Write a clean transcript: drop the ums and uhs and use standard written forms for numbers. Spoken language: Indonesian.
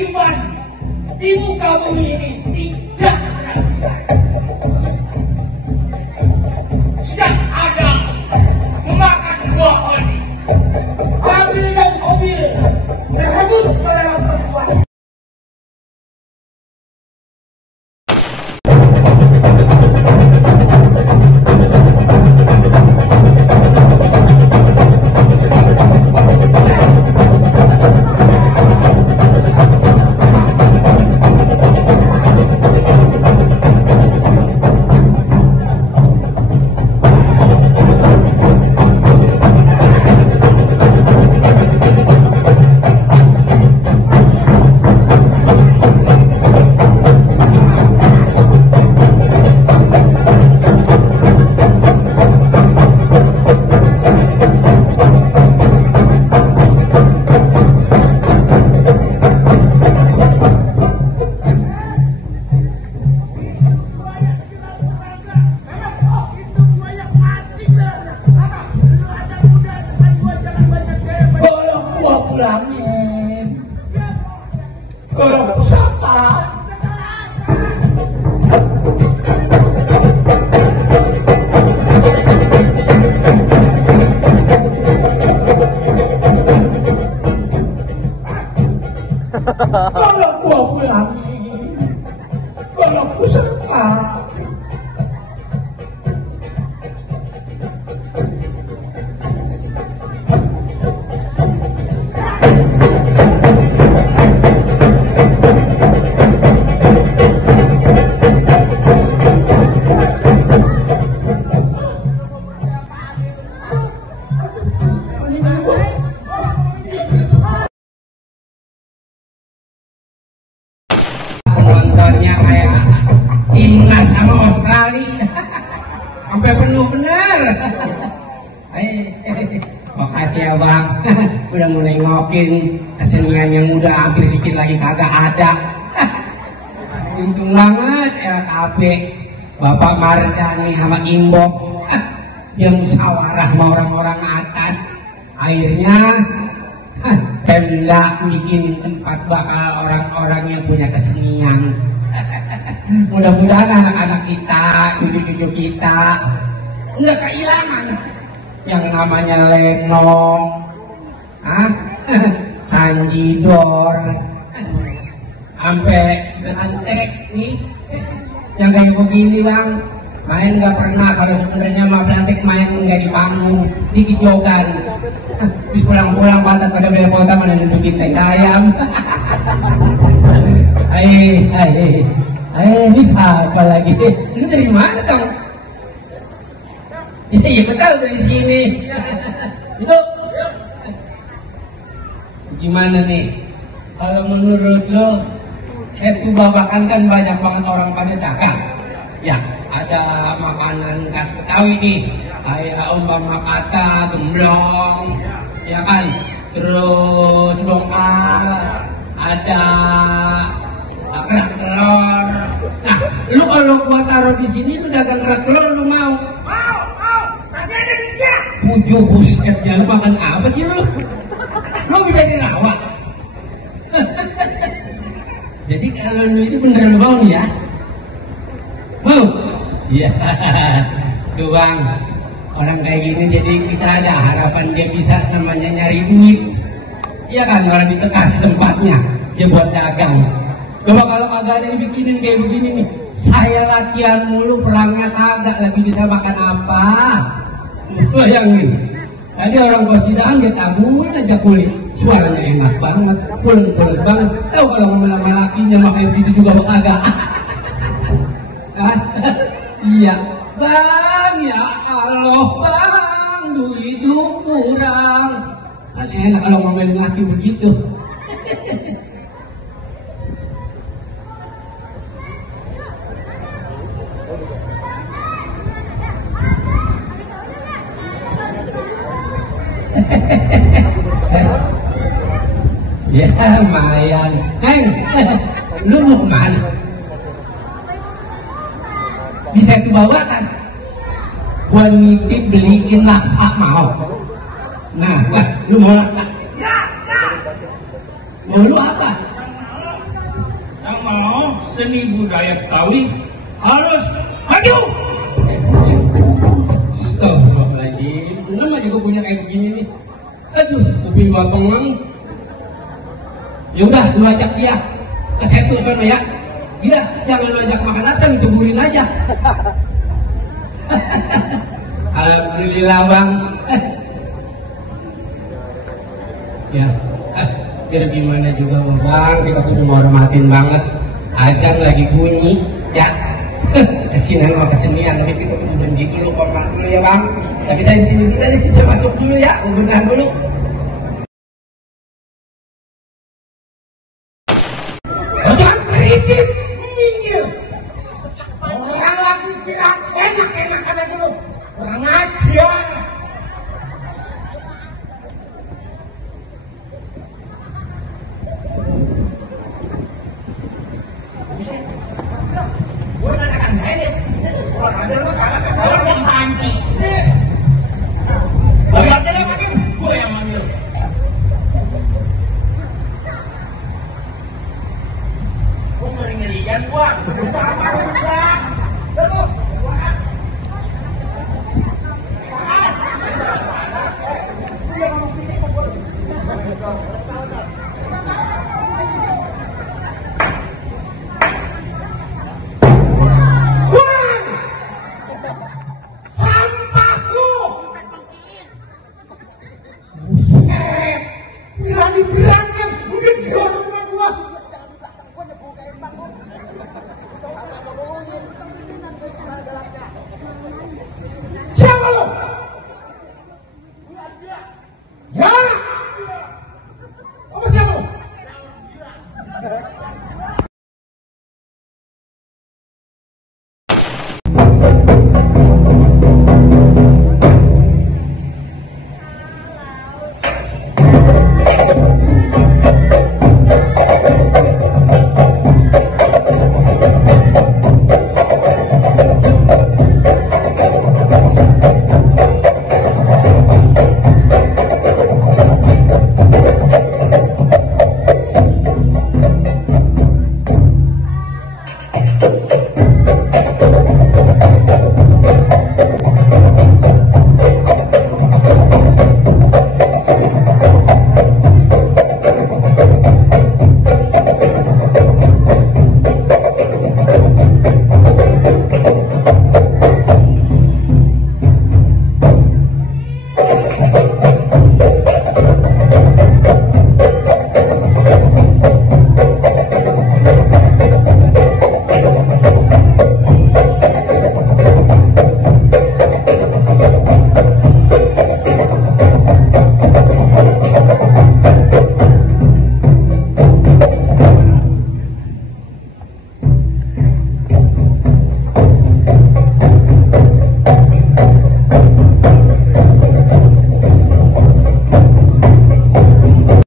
kehidupan di muka bumi ini tidak pernah selesai. Sudah ada memakan buah hati, ambil dan mobil, berebut pada perempuan. Golok pusaka. Golok buah pelangi. Golok pusaka. Penontonnya kayak timnas sama Australia, sampai penuh bener. Makasih ya bang, udah mulai ngokin kesenian yang udah hampir dikit lagi kagak ada. Untung banget LKP Bapak Mardani sama Imbok, dia musyawarah sama orang-orang atas, akhirnya Pemda bikin tempat bakal orang-orang yang punya kesenian. Mudah-mudahan anak-anak kita, cucu-cucu kita nggak kehilangan yang namanya lenong, tanjidor, sampai berantek nih yang kayak begini bang. Main nggak pernah, kalau sebenarnya mah berantek main nggak di panggung, di kijogan. Terus pulang-pulang pantat pada belepotan mana nunjukin tenda ayam. Bisa apa lagi? Ini dari mana dong? Iya betul dari sini. Hidup. Gimana nih? Kalau menurut lo, Setu Babakan kan banyak banget orang pada dagang. Ya, ada makanan khas Betawi nih, kayak umpama kata gemblong, ya kan, terus dongkal, ada kerak telur. Nah, lu kalau gua taruh di sini, lu dagang kerak telur, lu mau? Mau, tapi ada duitnya. Pujuh buset, jangan makan apa sih lu? Lu bisa dirawat. Jadi kalau lu ini bener lu mau nih ya? Mau? Iya, tuh bang, orang kayak gini jadi kita ada harapan dia bisa namanya nyari duit. Iya kan, orang ditekas tempatnya, dia buat dagang. Coba kalau kagak ada yang bikinin kayak begini nih, saya latihan mulu, perangnya kagak, lagi bisa makan apa? Bayangin, tadi orang konsidaan dia taburin aja kulit, suaranya enak banget, pulen-pulen banget. Tahu kalau ngomong-ngomong lakinya makanya begitu juga kagak. Iya bang, ya Allah bang, duit lu kurang. Kan enak kalau ngomongin laki begitu. Ya lumayan. Heng, lu mau kemana? Bisa itu bawa kan? Gua nitip beliin laksa mau. Nah, lu mau laksa? Ya. Mau lu apa? seni budaya Betawi harus maju. Astagfirullahaladzim, kenapa aja gue punya kayak begini nih? Aduh, kuping gua pengang. Ya udah, lu ajak dia ke Setu sono ya. Gila, jangan lu ajak makan asam, ceburin aja. Alhamdulillah bang. Ya, biar gimana juga bang, kita kudu menghormatin banget. Ajang lagi bunyi, ya. Kesinan sama kesenian, tapi kita kudu benci dulu, hormat dulu ya bang. Tapi saya di sini dulu aja sih, saya masuk dulu ya, bentar dulu. Jangan berisik, minggir. Orang lagi istirahat, enak-enakan aja lu. Kurang ajar. Gue katakan banyak. Orang ada lu kalah ke orang yang panci. Bagi aja deh Hakim, gue yang ambil. Gue ngeri-ngerikan gue. Sama gue. Terus. Berani-berani ngejauh sama gua. Siapa lo? Ya? Apa siapa lo?